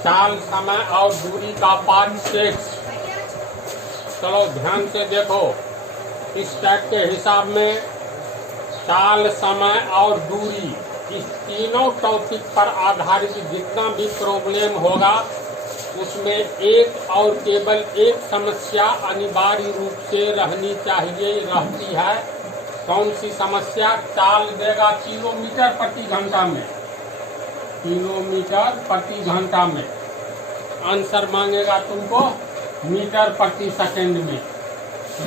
चाल, समय और दूरी का पार्ट 6। चलो ध्यान से देखो, इस टाइप के हिसाब में चाल, समय और दूरी, इस तीनों टॉपिक पर आधारित जितना भी प्रॉब्लम होगा उसमें एक और केवल एक समस्या अनिवार्य रूप से रहनी चाहिए, रहती है। कौन सी समस्या? चाल देगा किलोमीटर प्रति घंटा में, किलोमीटर प्रति घंटा में। आंसर मांगेगा तुमको मीटर प्रति सेकंड में,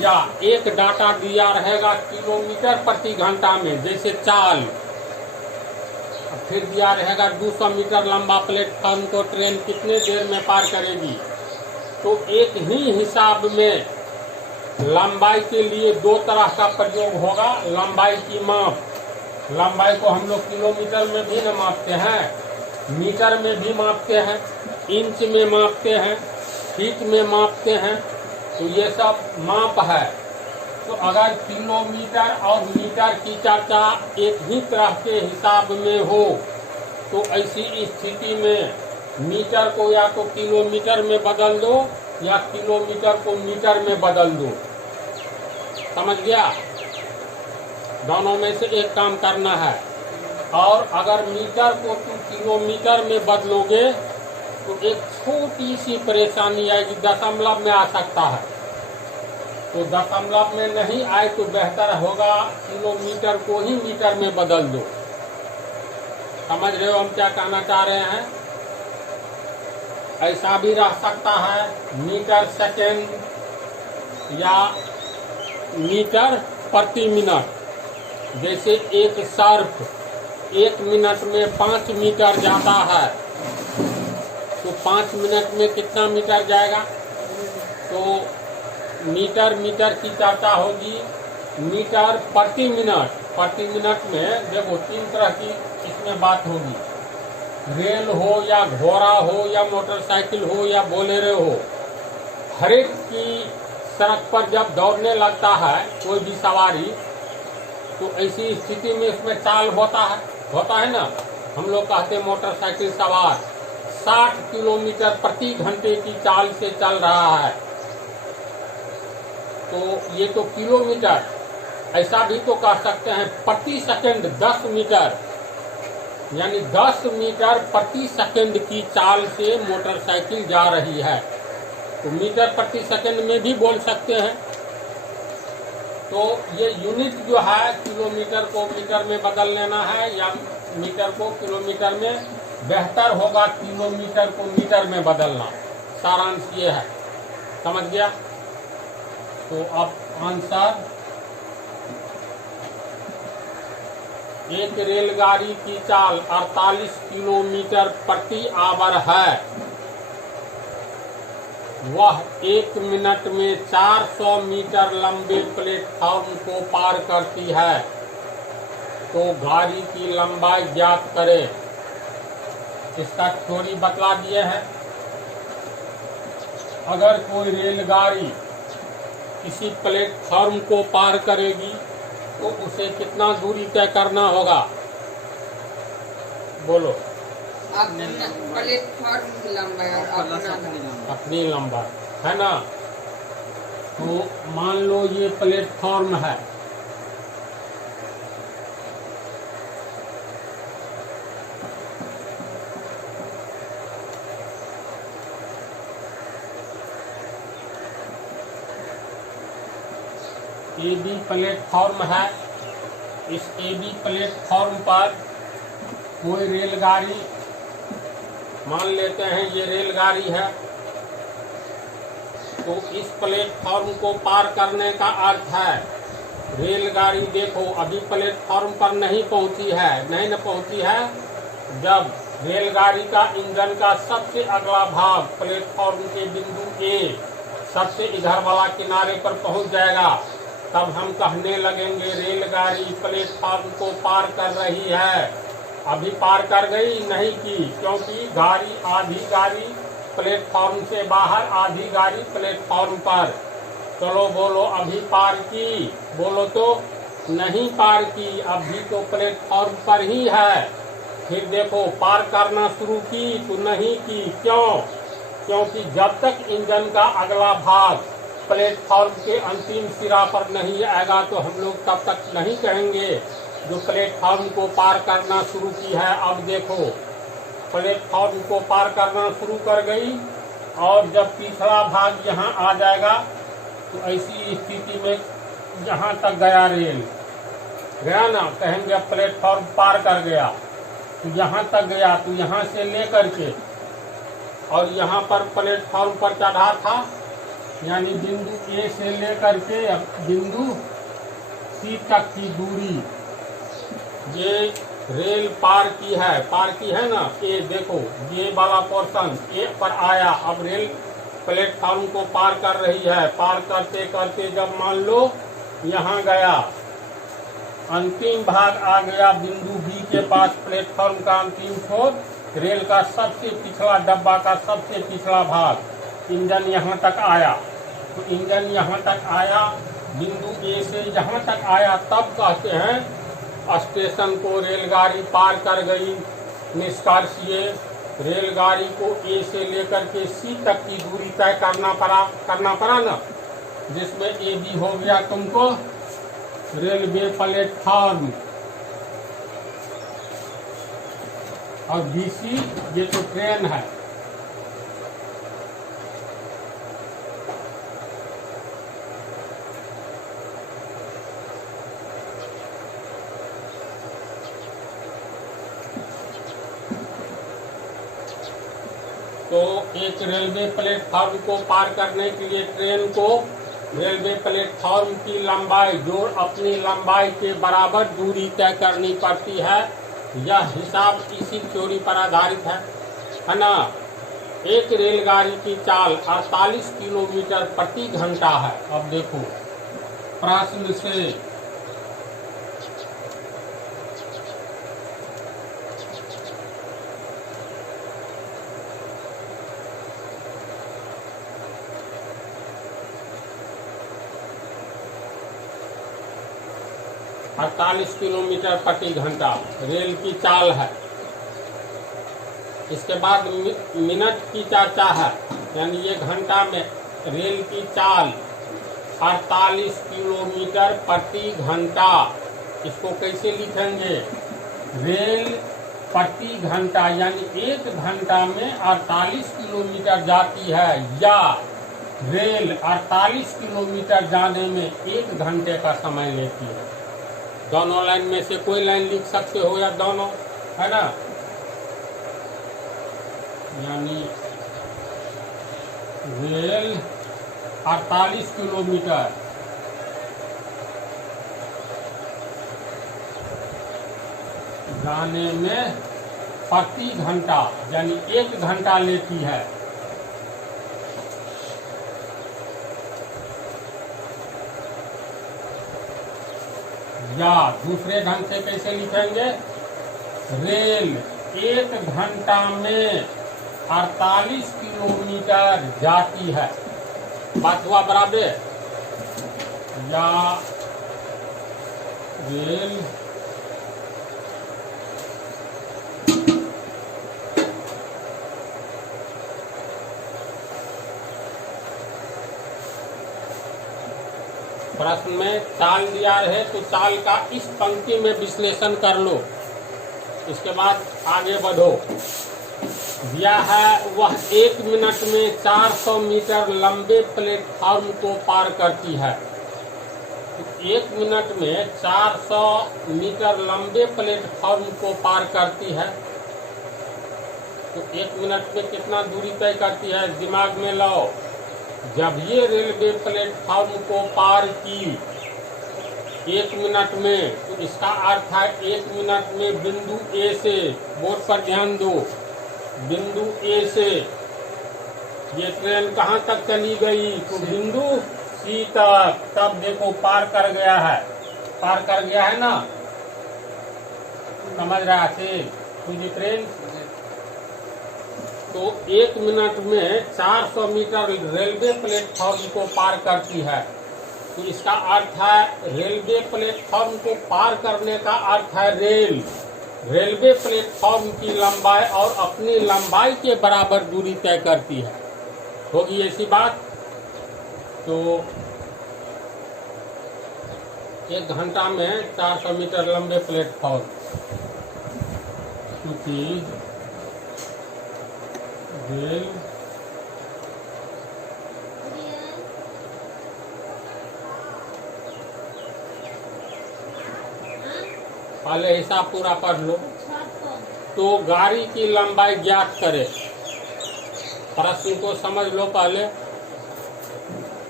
या एक डाटा दिया रहेगा किलोमीटर प्रति घंटा में, जैसे चाल। फिर दिया रहेगा 200 मीटर लंबा प्लेटफॉर्म को ट्रेन कितने देर में पार करेगी। तो एक ही हिसाब में लंबाई के लिए दो तरह का प्रयोग होगा। लंबाई की माप, लंबाई को हम लोग किलोमीटर में भी न मापते हैं, मीटर में भी मापते हैं, इंच में मापते हैं, फीट में मापते हैं। तो ये सब माप है। तो अगर किलोमीटर और मीटर की चर्चा एक ही तरह के हिसाब में हो तो ऐसी स्थिति में मीटर को या तो किलोमीटर में बदल दो या किलोमीटर को मीटर में बदल दो। समझ गया? दोनों में से एक काम करना है। और अगर मीटर को तुम किलोमीटर में बदलोगे तो एक छोटी सी परेशानी आएगी, दशमलव में आ सकता है। तो दशमलव में नहीं आए तो बेहतर होगा किलोमीटर को ही मीटर में बदल दो। समझ रहे हो हम क्या कहना चाह रहे हैं? ऐसा भी रह सकता है मीटर सेकेंड या मीटर प्रति मिनट। जैसे एक सर्फ 1 मिनट में 5 मीटर जाता है, तो 5 मिनट में कितना मीटर जाएगा? तो मीटर की चर्चा होगी मीटर प्रति मिनट। प्रति मिनट में देखो 3 तरह की इसमें बात होगी। रेल हो या घोड़ा हो या मोटरसाइकिल हो या बोलेरो हो, हर एक की सड़क पर जब दौड़ने लगता है कोई भी सवारी, तो ऐसी स्थिति में इसमें चाल होता है ना। हम लोग कहते हैं मोटरसाइकिल सवार 60 किलोमीटर प्रति घंटे की चाल से चल रहा है। तो ये तो किलोमीटर। ऐसा भी तो कह सकते हैं प्रति सेकंड 10 मीटर, यानी 10 मीटर प्रति सेकंड की चाल से मोटरसाइकिल जा रही है। तो मीटर प्रति सेकंड में भी बोल सकते हैं। तो ये यूनिट जो है किलोमीटर को मीटर में बदल लेना है या मीटर को किलोमीटर में, बेहतर होगा किलोमीटर को मीटर में बदलना। सारांश ये है। समझ गया? तो अब आंसर, एक रेलगाड़ी की चाल 48 किलोमीटर प्रति आवर है। वह 1 मिनट में 400 मीटर लंबे प्लेटफॉर्म को पार करती है। तो गाड़ी की लंबाई ज्ञात करें। इसका थ्योरी बतला दिए हैं। अगर कोई रेलगाड़ी किसी प्लेटफॉर्म को पार करेगी तो उसे कितना दूरी तय करना होगा? बोलो। प्लेटफॉर्म की लंबाई और अपनी लंबाई है ना। तो मान लो ये प्लेटफॉर्म है, AB प्लेटफॉर्म है। इस AB प्लेटफॉर्म पर कोई रेलगाड़ी, मान लेते हैं ये रेलगाड़ी है। तो इस प्लेटफॉर्म को पार करने का अर्थ है रेलगाड़ी देखो अभी प्लेटफॉर्म पर नहीं पहुंची है, नहीं न पहुंची है। जब रेलगाड़ी का इंजन का सबसे अगला भाग प्लेटफॉर्म के बिंदु A सबसे इधर वाला किनारे पर पहुंच जाएगा, तब हम कहने लगेंगे रेलगाड़ी प्लेटफॉर्म को पार कर रही है। अभी पार कर गई नहीं की, क्योंकि आधी गाड़ी प्लेटफॉर्म से बाहर, आधी गाड़ी प्लेटफॉर्म पर। चलो बोलो, अभी पार की? बोलो तो नहीं पार की, अभी तो प्लेटफॉर्म पर ही है। फिर देखो पार करना शुरू की तो नहीं की, क्यों? क्योंकि जब तक इंजन का अगला भाग प्लेटफॉर्म के अंतिम सिरा पर नहीं आएगा तो हम लोग तब तक नहीं कहेंगे जो प्लेटफॉर्म को पार करना शुरू की है। अब देखो प्लेटफॉर्म को पार करना शुरू कर गई, और जब पिछला भाग यहाँ आ जाएगा तो ऐसी स्थिति में जहाँ तक गया रेल गया ना, कहेंगे प्लेटफॉर्म पार कर गया, तो यहाँ तक गया, तो यहाँ से लेकर के और यहाँ पर प्लेटफॉर्म पर चढ़ा था, यानी बिंदु ए से लेकर के बिंदु सी तक की दूरी ये रेल पार की है ना। ये देखो ये वाला पोर्शन ए पर आया, अब रेल प्लेटफॉर्म को पार कर रही है। पार करते करते जब मान लो यहाँ गया, अंतिम भाग आ गया बिंदु बी के पास, प्लेटफॉर्म का अंतिम छोर, रेल का सबसे पिछला डब्बा का सबसे पिछला भाग, इंजन यहाँ तक आया, तो इंजन यहाँ तक आया, बिंदु ए से यहाँ तक आया, तब कहते हैं स्टेशन को रेलगाड़ी पार कर गई। निष्कर्ष ये रेलगाड़ी को ए से लेकर के सी तक की दूरी तय करना पड़ा ना, जिसमें ए बी हो गया तुमको रेलवे प्लेटफॉर्म, और बी सी ये तो ट्रेन है। तो एक रेलवे प्लेटफॉर्म को पार करने के लिए ट्रेन को रेलवे प्लेटफॉर्म की लंबाई जो अपनी लंबाई के बराबर दूरी तय करनी पड़ती है। यह हिसाब इसी थ्योरी पर आधारित है ना। एक रेलगाड़ी की चाल 48 किलोमीटर प्रति घंटा है। अब देखो प्रश्न से अड़तालीस किलोमीटर प्रति घंटा रेल की चाल है। इसके बाद मिनट की चर्चा है, यानी ये घंटा में रेल की चाल 48 किलोमीटर प्रति घंटा। इसको कैसे लिखेंगे? रेल प्रति घंटा, यानी एक घंटा में 48 किलोमीटर जाती है, या रेल 48 किलोमीटर जाने में 1 घंटे का समय लेती है। दोनों लाइन में से कोई लाइन लिख सकते हो, या दोनों, है ना। यानी रेल 48 किलोमीटर जाने में प्रति घंटा, यानी 1 घंटा लेती है। या दूसरे ढंग से कैसे लिखेंगे? रेल 1 घंटा में 48 किलोमीटर जाती है। बात हुआ बराबर? या रेल प्रश्न में चाल दिया रहे तो चाल का इस पंक्ति में विश्लेषण कर लो, इसके बाद आगे बढ़ो। दिया है वह 1 मिनट में 400 मीटर लंबे प्लेटफॉर्म को पार करती है। तो 1 मिनट में 400 मीटर लंबे प्लेटफॉर्म को पार करती है। तो 1 मिनट में कितना दूरी तय करती है? दिमाग में लाओ। जब ये रेलवे प्लेटफॉर्म को पार की 1 मिनट में, तो इसका अर्थ है 1 मिनट में बिंदु ए से, बोर्ड पर ध्यान दो, बिंदु ए से ये ट्रेन कहाँ तक चली गई? तो बिंदु सी तक। तब देखो पार कर गया है, पार कर गया है ना, समझ रहा थे तुझे ट्रेन। तो 1 मिनट में 400 मीटर रेलवे प्लेटफॉर्म को पार करती है। तो इसका अर्थ है रेलवे प्लेटफॉर्म को पार करने का अर्थ है रेल, रेलवे प्लेटफॉर्म की लंबाई और अपनी लंबाई के बराबर दूरी तय करती है। होगी ऐसी बात? तो 1 घंटा में 400 मीटर लंबे प्लेटफॉर्म, क्योंकि रेल पहले हिसाब पूरा पढ़ लो। तो गाड़ी की लंबाई ज्ञात करे। प्रश्न को समझ लो पहले।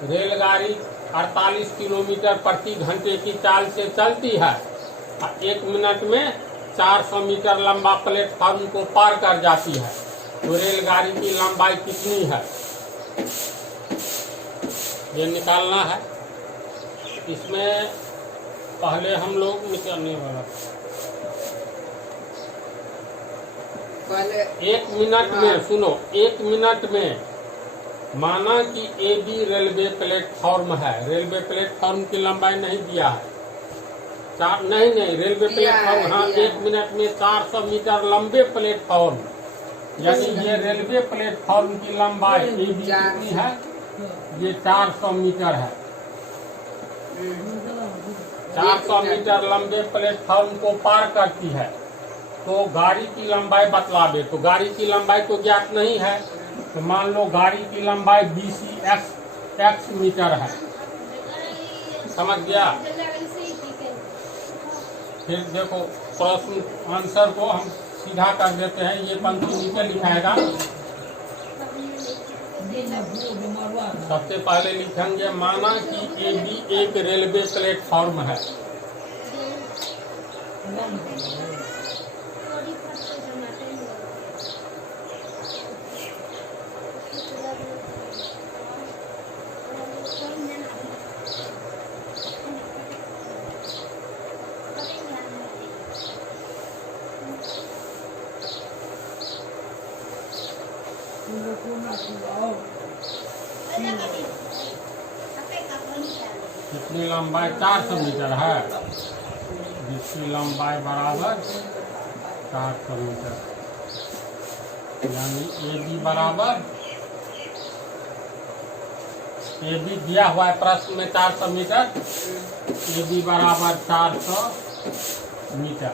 रेलगाड़ी 48 किलोमीटर प्रति घंटे की चाल से चलती है और 1 मिनट में 400 मीटर लंबा प्लेटफॉर्म को पार कर जाती है। तो रेलगाड़ी की लंबाई कितनी है ये निकालना है। इसमें पहले हम लोग निकालने वाला पहले 1 मिनट में, सुनो, 1 मिनट में माना कि AB रेलवे प्लेटफॉर्म है। रेलवे प्लेटफॉर्म की लंबाई नहीं दिया है। नहीं रेलवे प्लेटफॉर्म, हाँ, 1 मिनट में 400 मीटर लंबे प्लेटफॉर्म, यानी ये रेलवे प्लेटफॉर्म की लंबाई AB कितनी है? ये 400 मीटर है। 400 मीटर लंबे प्लेटफॉर्म को पार करती है। तो गाड़ी की लंबाई बतला दे। तो गाड़ी की लंबाई तो ज्ञात नहीं है, तो मान लो गाड़ी की लंबाई BC x मीटर है। समझ गया? फिर देखो प्रश्न आंसर को हम सीधा कर देते हैं। ये पंक्ति नीचे लिखाएगा। सबसे पहले लिखेंगे माना कि AB एक रेलवे प्लेटफॉर्म है। कितनी लंबाई? 400 मीटर है, जिसकी लंबाई बराबर 400 मीटर, यानी AB बराबर, AB दिया हुआ है प्रश्न में 400 मीटर, AB बराबर 400 मीटर।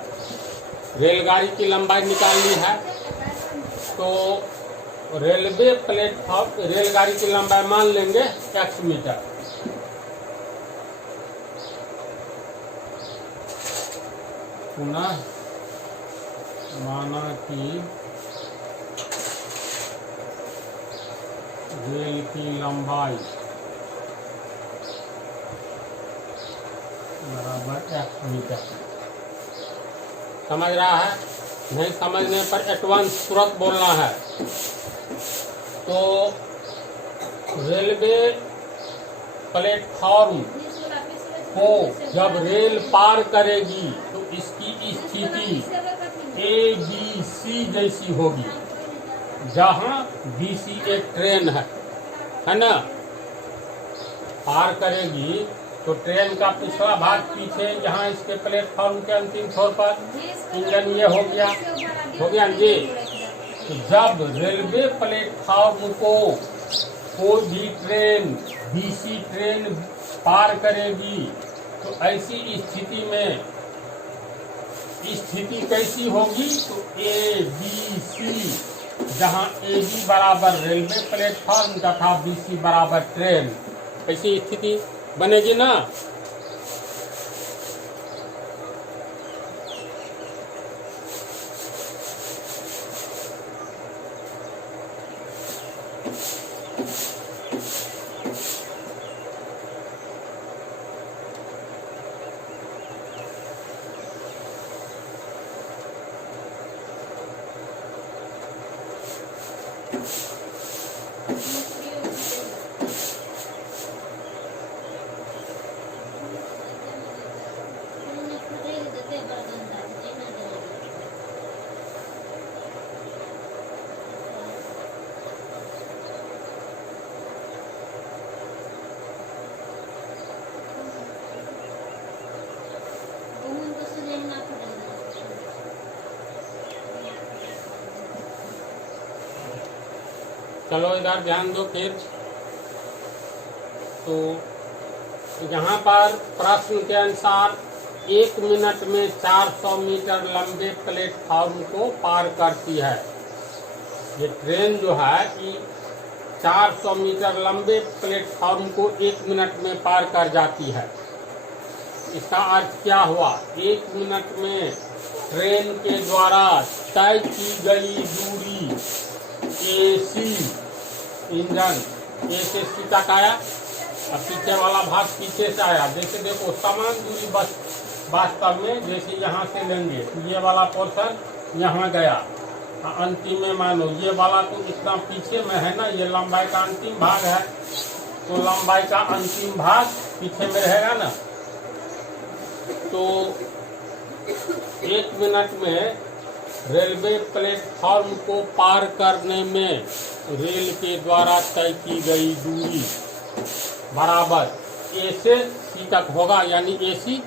रेलगाड़ी की लंबाई निकालनी है। तो रेलवे प्लेटफॉर्म, रेलगाड़ी की लंबाई मान लेंगे x मीटर। पुनः माना कि रेल की लंबाई बराबर x मीटर। समझ रहा है? नहीं समझने पर एडवांस तुरंत बोलना है। तो रेलवे प्लेटफॉर्म को जब रेल पार करेगी तो इसकी स्थिति ABC जैसी होगी, जहां BC एक ट्रेन है ना। पार करेगी तो ट्रेन का पिछला भाग पीछे, यहाँ इसके प्लेटफॉर्म के अंतिम छोर पर इंजन ये हो गया जी। तो जब रेलवे प्लेटफॉर्म को कोई भी ट्रेन BC ट्रेन पार करेगी तो ऐसी स्थिति में स्थिति कैसी होगी? तो ABC, जहां AB बराबर रेलवे प्लेटफॉर्म तथा BC बराबर ट्रेन, ऐसी स्थिति बनेगी ना। चलो इधर ध्यान दो फिर। तो यहाँ पर प्रश्न के अनुसार 1 मिनट में 400 मीटर लंबे प्लेटफॉर्म को पार करती है। ये ट्रेन जो है कि 400 मीटर लंबे प्लेटफॉर्म को 1 मिनट में पार कर जाती है। इसका अर्थ क्या हुआ? 1 मिनट में ट्रेन के द्वारा तय की गई दूरी एसी इंजन ए से सी तक आया और पीछे वाला भाग पीछे से आया। जैसे देखो समान दूरी बस वास्तव में जैसे यहाँ से लेंगे तो ये वाला पोर्शन यहाँ गया, अंतिम में मान लो ये वाला तो इतना पीछे में है ना, ये लंबाई का अंतिम भाग है, तो लंबाई का अंतिम भाग पीछे में रहेगा ना। तो 1 मिनट में रेलवे प्लेटफॉर्म को पार करने में रेल के द्वारा तय की गई दूरी बराबर ए से सी तक होगा, यानी एसी।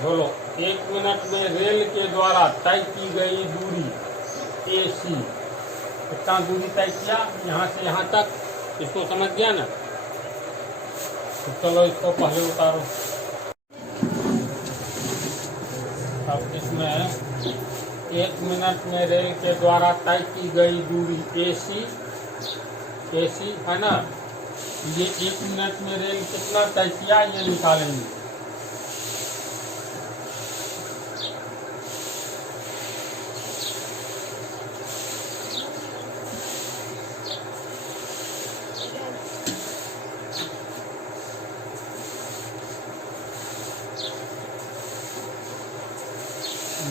बोलो 1 मिनट में रेल के द्वारा तय की गई दूरी एसी, कितना दूरी तय किया यहाँ से यहाँ तक, इसको समझ गया ना। तो चलो इसको पहले उतारो। अब इसमें 1 मिनट में रेल के द्वारा तय की गई दूरी एसी है ना, ये 1 मिनट में रेल कितना तय किया ये निकालेंगे।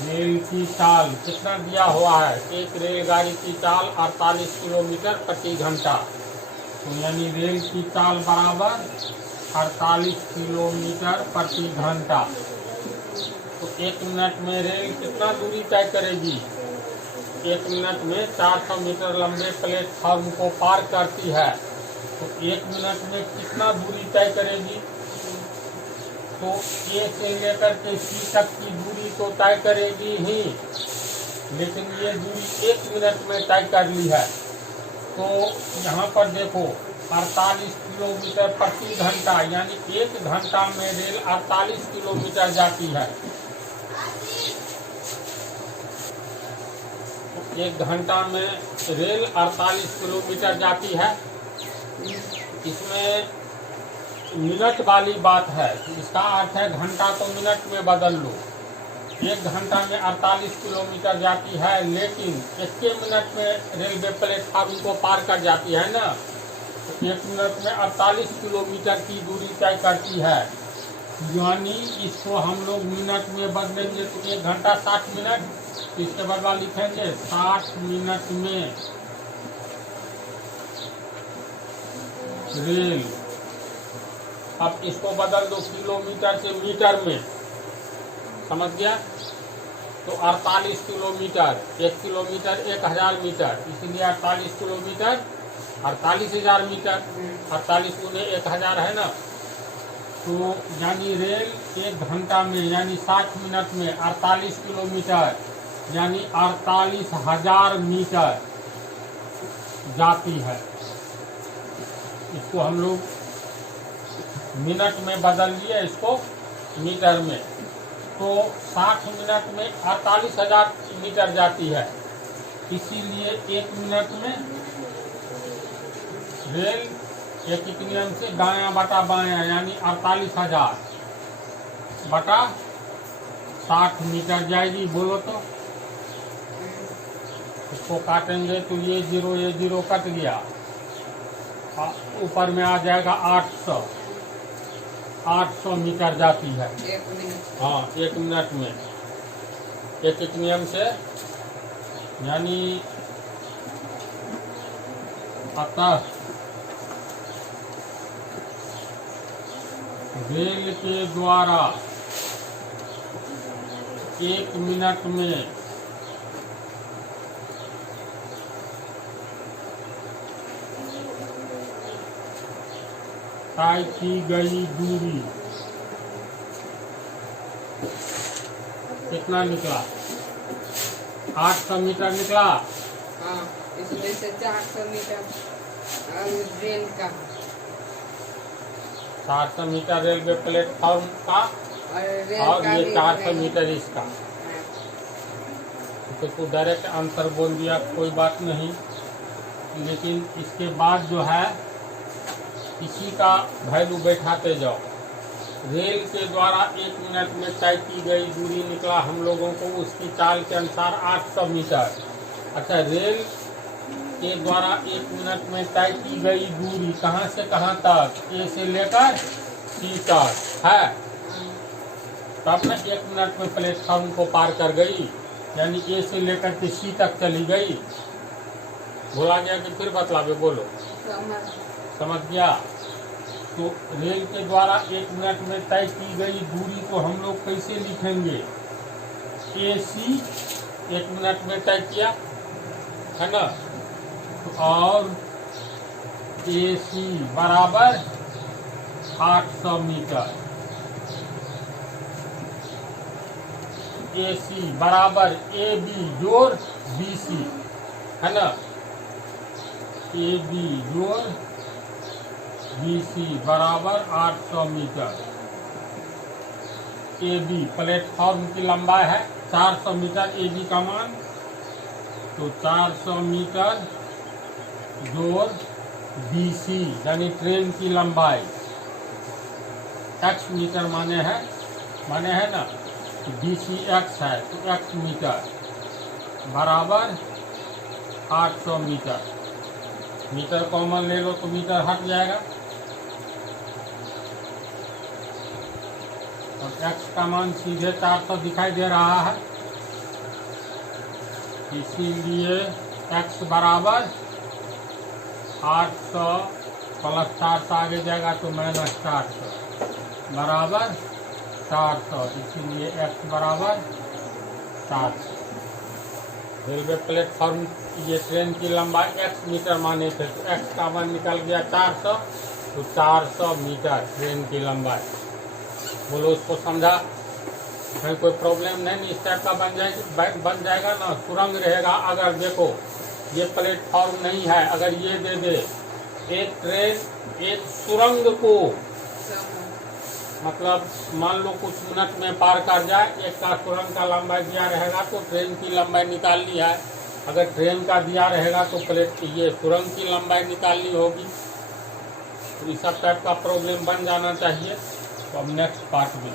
रेल की चाल कितना दिया हुआ है? एक रेलगाड़ी की चाल 48 किलोमीटर प्रति घंटा, तो यानी रेल की चाल बराबर 48 किलोमीटर प्रति घंटा। तो 1 मिनट में रेल कितना दूरी तय करेगी? 1 मिनट में 400 मीटर लंबे प्लेटफॉर्म को पार करती है, तो 1 मिनट में कितना दूरी तय करेगी? तो ए से लेकर के सी तक की दूरी तो तय करेगी ही, लेकिन ये दूरी 1 मिनट में तय कर ली है। तो यहाँ पर देखो 48 किलोमीटर प्रति घंटा, यानी 1 घंटा में रेल 48 किलोमीटर जाती है। तो 1 घंटा में रेल 48 किलोमीटर जाती है। इसमें मिनट वाली बात है, इसका अर्थ है घंटा को मिनट में बदल लो। 1 घंटा में 48 किलोमीटर जाती है, लेकिन 1 मिनट में रेलवे प्लेटफॉर्म को पार कर जाती है ना, तो 1 मिनट में 48 किलोमीटर की दूरी तय करती है। यानी इसको हम लोग मिनट में बदलेंगे तो 1 घंटा 60 मिनट, इसके बदला लिखेंगे 60 मिनट में रेल। अब इसको बदल दो किलोमीटर से मीटर में, समझ गया? तो 48 किलोमीटर, 1 किलोमीटर 1000 मीटर, इसलिए 48 किलोमीटर 48,000 मीटर, 48 गुने 1000 है ना। तो यानी रेल 1 घंटा में यानी 60 मिनट में 48 किलोमीटर यानी 48,000 मीटर जाती है। इसको हम लोग मिनट में बदल लिए, इसको मीटर में, तो 60 मिनट में 48,000 मीटर जाती है। इसीलिए 1 मिनट में रेल एक नियम से दायां बटा बायां यानी 48,000 बटा 60 मीटर जाएगी। बोलो तो इसको काटेंगे तो ये 0 कट गया, ऊपर में आ जाएगा 800 मीटर जाती है। 1 मिनट। हाँ 1 मिनट में एक नियम से, यानी अतः रेल के द्वारा 1 मिनट में तय की गई दूरी कितना निकला? 800 मीटर निकला। हाँ, इसमें से 400 मीटर रेल का 400 मीटर रेलवे प्लेटफॉर्म का और रेल और का ये भी 400 नहीं। मीटर इसका। हाँ, तो तू डायरेक्ट आंसर बोल दिया, कोई बात नहीं, लेकिन इसके बाद जो है इसी का वैल्यू बैठाते जाओ। रेल के द्वारा 1 मिनट में तय की गई दूरी निकला हम लोगों को उसकी चाल के अनुसार 800 मीटर। अच्छा, रेल के द्वारा 1 मिनट में तय की गई दूरी कहाँ से कहाँ तक? ए से लेकर सी तक है। तब ना 1 मिनट में प्लेटफॉर्म को पार कर गई, यानी ए से लेकर के सी तक चली गई। बोला गया कि फिर बतलावे, बोलो। समझ गया? तो रेल के द्वारा 1 मिनट में तय की गई दूरी को हम लोग कैसे लिखेंगे? ए सी 1 मिनट में तय किया है ना, तो और ए सी बराबर 800 मीटर। ए सी बराबर ए बी जोड़ बी सी है ना, ए बी जोड़ बी सी बराबर 800 मीटर। ए बी प्लेटफॉर्म की लंबाई है 400 मीटर ए बी का मान, तो 400 मीटर जोड़ बी सी यानी ट्रेन की लंबाई। एक्स मीटर माने है ना, बी सी एक्स है तो एक्स मीटर बराबर 800 मीटर। मीटर कॉमन ले लो तो मीटर हट जाएगा। और x का मान सीधे 400 दिखाई दे रहा है, इसीलिए x बराबर 800 प्लस 400 आगे जाएगा तो माइनस 400 बराबर 400, इसीलिए x बराबर 400। रेलवे प्लेटफॉर्म ये ट्रेन की लंबाई x मीटर माने थे, तो x का मान निकल गया 400, तो 400 मीटर ट्रेन की लंबाई। बोलो, उसको समझा? कहीं कोई प्रॉब्लम नहीं, इस टाइप का बन जाएगा ना, सुरंग रहेगा। अगर देखो ये प्लेटफॉर्म नहीं है, अगर ये दे दे एक ट्रेन एक सुरंग को, मतलब मान लो कुछ मिनट में पार कर जाए, एक का सुरंग का लंबाई दिया रहेगा तो ट्रेन की लंबाई निकालनी है। अगर ट्रेन का दिया रहेगा तो ये सुरंग की लंबाई निकालनी होगी। तो इस सब टाइप का प्रॉब्लम बन जाना चाहिए। तो अब नेक्स्ट पार्ट में